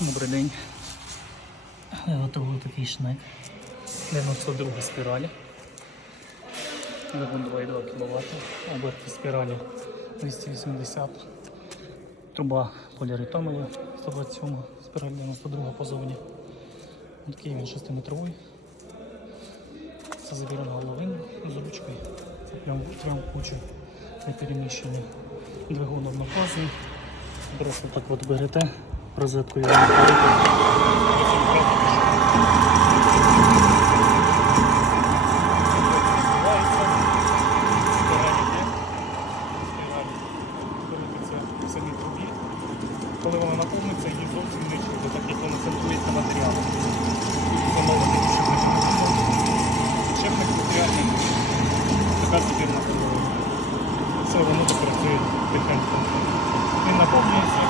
Добрий день. Я готовий такий шнек. 92 спіралі. Двигун 2,2 кВт. Оберти спіралі 280. Труба поліаритонова 127, спіраль 92 позовні. Такий він 6-метровий. Це завірена головин з ручкою. Це прям, прям куча для переміщення. Двигун однофазний. Просто так от берете, розетку я не Коли вона наповниться, її зовсім нищується, так як вона центрується матеріалом. Щепник матеріальний така е, працює тихенько. Він наповнюється.